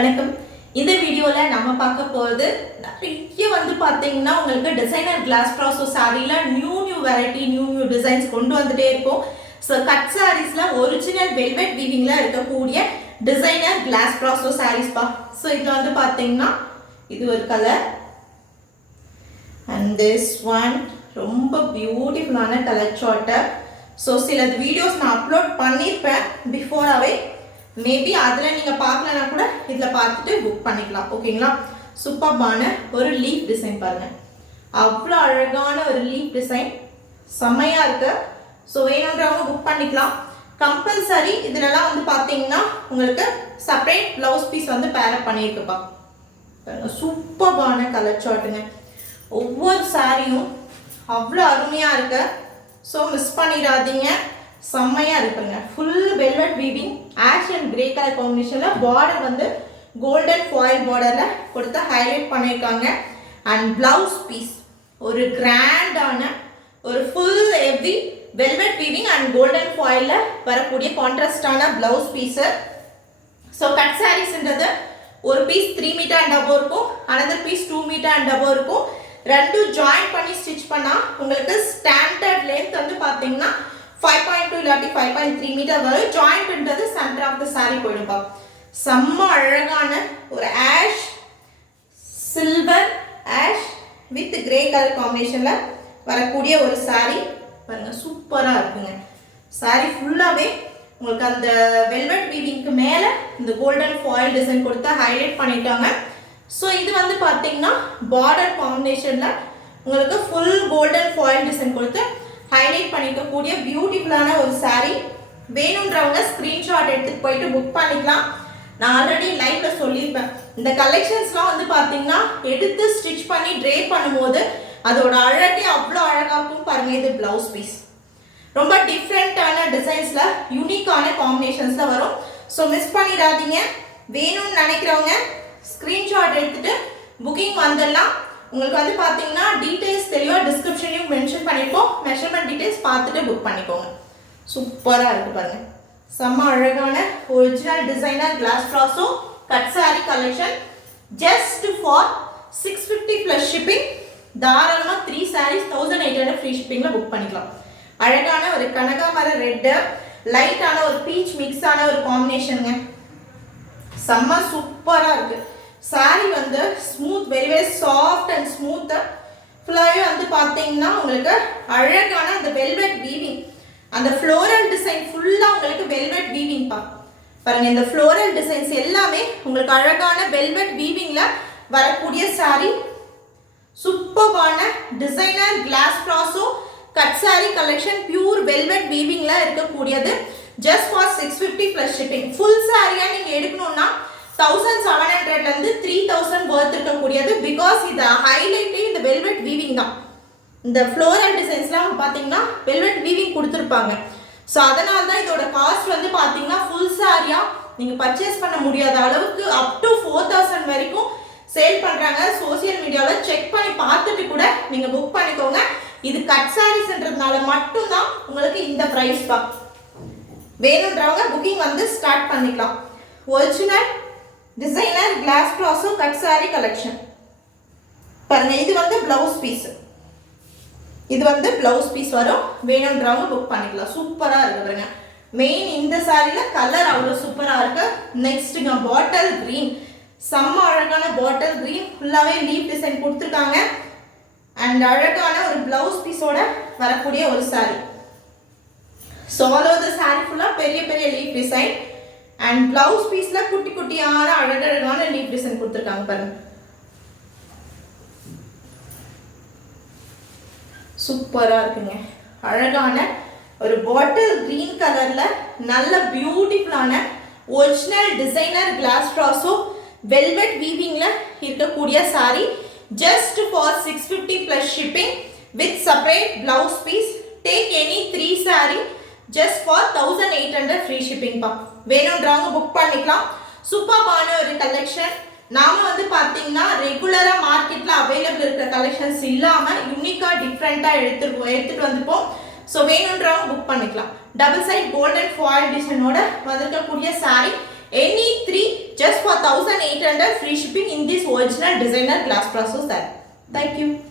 வணக்கம். இந்த வீடியோல நம்ம பார்க்க போறது நிறைய பாத்தீங்கன்னா உங்களுக்கு designer glass ப்ராசோ சாரீல new variety new designs கொண்டு வந்துட்டே இருக்கும். ஸோ கட் சாரீஸ்ல ஒரிஜினல் வெல்வெட் வீவிங்ல இருக்கக்கூடிய டிசைனர் கிளாஸ் ப்ராசோ சாரீஸ் பா. ஸோ இதுல பாத்தீங்கன்னா இது ஒரு கலர் அண்ட் திஸ் ஒன் ரொம்ப பியூட்டிஃபுல்லான கலர் சார்ட்டர். ஸோ சில வீடியோஸ் நான் அப்லோட் பண்ணியிருப்பேன் பிஃபோராகவே. மேபி அதில் நீங்கள் பார்க்கலன்னா கூட இதில் பார்த்துட்டு புக் பண்ணிக்கலாம். ஓகேங்களா? சூப்பர்பான ஒரு லீஃப் டிசைன் பாருங்கள். அவ்வளோ அழகான ஒரு லீஃப் டிசைன் செம்மையாக இருக்குது. ஸோ வேணுன்றவங்க புக் பண்ணிக்கலாம். கம்பல்சரி இதிலலாம் பார்த்தீங்கன்னா உங்களுக்கு செப்பரேட் ப்ளவுஸ் பீஸ் பேரப் பண்ணியிருக்குப்பா. சூப்பர்பான கலர் சார்ட்டுங்க. ஒவ்வொரு சாரியும் அவ்வளோ அருமையாக இருக்கு. ஸோ மிஸ் பண்ணிடாதீங்க. செம்மையாக இருக்குங்க. Full velvet weaving ash and grey colour காம்பினேஷனில் பார்டர் கோல்டன் ஃபாயில் பார்டரில் கொடுத்து ஹைலைட் பண்ணியிருக்காங்க. அண்ட் ப்ளவுஸ் பீஸ் ஒரு கிராண்டான ஒரு full heavy velvet weaving and golden ஃபாயிலில் வரக்கூடிய கான்ட்ராஸ்டான ப்ளவுஸ் பீஸு. ஸோ கட் சாரீஸ்ன்றது ஒரு பீஸ் 3 மீட்டர் அண்ட் அபோவ் இருக்கும், another piece 2 meter and above இருக்கும். ரெண்டும் ஜாயின் பண்ணி ஸ்டிச் பண்ணால் உங்களுக்கு ஸ்டாண்டர்ட் லென்த் பார்த்தீங்கன்னா 5.2 இல்லாட்டி 5.3 மீட்டர் வரும். ஜாயிண்ட்ன்றது சென்டர் ஆஃப் த சாரி போயிடும்பா. செம்ம அழகான ஒரு ash silver ash with grey colour காம்பினேஷனில் வரக்கூடிய ஒரு சாரி பாருங்க. சூப்பராக இருக்குங்க. சாரி ஃபுல்லாகவே உங்களுக்கு அந்த வெல்வெட் வீவிங்க்கு மேலே இந்த கோல்டன் ஃபாயில் டிசைன் கொடுத்து ஹைலைட் பண்ணிட்டாங்க. ஸோ இது பார்த்தீங்கன்னா பார்டர் காம்பினேஷனில் உங்களுக்கு ஃபுல் கோல்டன் ஃபாயில் டிசைன் கொடுத்து ஹைலைட் பண்ணிக்கக்கூடிய பியூட்டிஃபுல்லான ஒரு சாரீ. வேணுன்றவங்க ஸ்க்ரீன்ஷாட் எடுத்துகிட்டு போயிட்டு புக் பண்ணிக்கலாம். நான் ஆல்ரெடி லைவ்ல சொல்லியிருப்பேன், இந்த கலெக்ஷன்ஸ்லாம் பார்த்தீங்கன்னா எடுத்து ஸ்டிச் பண்ணி ட்ரே பண்ணும்போது அதோட அழகே அவ்வளோ அழகாக இருக்கும் பாருங்க. இது ப்ளவுஸ் பீஸ் ரொம்ப டிஃப்ரெண்ட்டான டிசைன்ஸில் யூனிக்கான காம்பினேஷன்ஸில் வரும். ஸோ மிஸ் பண்ணிடாதீங்க. வேணும்னு நினைக்கிறவங்க ஸ்க்ரீன்ஷாட் எடுத்துகிட்டு புக்கிங் வந்துடலாம். உங்களுக்கு பார்த்தீங்கன்னா டீடைல்ஸ் தெளிவாக டிஸ்கிரிப்ஷன்லையும் மென்ஷன் பண்ணியிருக்கோம். மெஷர்மெண்ட் டீடைல்ஸ் பார்த்துட்டு புக் பண்ணிக்கோங்க. சூப்பராக இருக்குது பாருங்கள். செம்ம அழகான original designer glass brasso cut sari collection just for 650 plus shipping. தாராளமாக 3 sarees 1800 ஃப்ரீ ஷிப்பிங்கில் புக் பண்ணிக்கலாம். அழகான ஒரு கனகாமர ரெட்டு லைட்டான ஒரு பீச் மிக்ஸான ஒரு காம்பினேஷனுங்க. செம்ம சூப்பராக இருக்குது. Sorry smooth very very soft and smooth. ஃபுல்லாகவே பார்த்தீங்கன்னா உங்களுக்கு அழகான அந்த வெல்வெட் வீவிங், அந்த ஃப்ளோரல் டிசைன் ஃபுல்லாக உங்களுக்கு வெல்வெட் வீவிங் பாருங்க. இந்த ஃப்ளோரல் டிசைன்ஸ் எல்லாமே உங்களுக்கு அழகான வெல்வெட் வீவிங்கில் வரக்கூடிய சாரி. சூப்பர்பான designer glass brasso cut sari collection pure velvet வீவிங்கில் இருக்கக்கூடியது. ஜஸ்ட் ஃபார் 650 ப்ளஸ் ஷிப்பிங். ஃபுல் சாரியாக நீங்கள் எடுக்கணும்னா 1700 3000 worth இருக்கக்கூடியது. பிகாஸ் இது ஹைலைட்டே இந்த வெல்வெட் வீவிங் தான். இந்த ஃப்ளோரல் டிசைன்ஸ்லாம் பார்த்தீங்கன்னா வெல்வெட் வீவிங் கொடுத்துருப்பாங்க. ஸோ அதனால தான் இதோட காஸ்ட் பார்த்தீங்கன்னா ஃபுல் சாரியாக நீங்கள் பர்ச்சேஸ் பண்ண முடியாத அளவுக்கு அப் டு 4000 வரைக்கும் சேல் பண்ணுறாங்க. சோசியல் மீடியாவில் செக் பண்ணி பார்த்துட்டு கூட நீங்கள் புக் பண்ணிக்கோங்க. இது கட் சாரீஸ்ன்றதுனால மட்டும்தான் உங்களுக்கு இந்த ப்ரைஸ் பா. வேணுன்றவங்க புக்கிங் ஸ்டார்ட் பண்ணிக்கலாம். Original designer glass brasso cut sari collection பாருங்க. இது ப்ளவுஸ் பீஸ். இது ப்ளவுஸ் பீஸ் வரும். வேணுன்றவங்க புக் பண்ணிக்கலாம். சூப்பராக இருக்கு பாருங்க. மெயின் இந்த சாரியில் கலர் அவ்வளோ சூப்பராக இருக்கு. நெக்ஸ்ட்டுங்க பாட்டில் க்ரீன். செம்ம அழகான பாட்டில் க்ரீன் ஃபுல்லாகவே லீப் டிசைன் கொடுத்துருக்காங்க. அண்ட் அழகான ஒரு ப்ளவுஸ் பீஸோட வரக்கூடிய ஒரு sorry. So all over the sorry ஃபுல்லாக பெரிய பெரிய லீப் டிசைன் அண்ட் பிளவுஸ் பீஸ்ல குட்டி குட்டியான அழகழகான லீப் டிசைன் கொடுத்துருக்காங்க பாருங்க. சூப்பரா இருக்குங்க. அழகான ஒரு பாட்டில் கிரீன் கலர்ல நல்ல பியூட்டிஃபுல்லான original designer glass brasso velvet வீவிங்ல இருக்கக்கூடிய sari. Just for 650 plus shipping with separate blouse piece. Take any 3 saree just for 1800 free shipping பா. வேணுன்றவங்க புக் பண்ணிக்கலாம். சூப்பர்பான ஒரு கலெக்ஷன். நாம பார்த்தீங்கன்னா ரெகுலராக மார்க்கெட்டில் அவைலபிள் இருக்கிற கலெக்ஷன்ஸ் இல்லாமல் யூனிக்காக டிஃப்ரெண்ட்டாக எடுத்துகிட்டு வந்துப்போம். ஸோ வேணுன்றவங்க புக் பண்ணிக்கலாம். டபுள் சைட் கோல்டன் ஃபாயில் டிசைனோட வந்திருக்கக்கூடிய sorry any 3 just for 1800 and free shipping in this original designer glass Brasso saree. Thank you.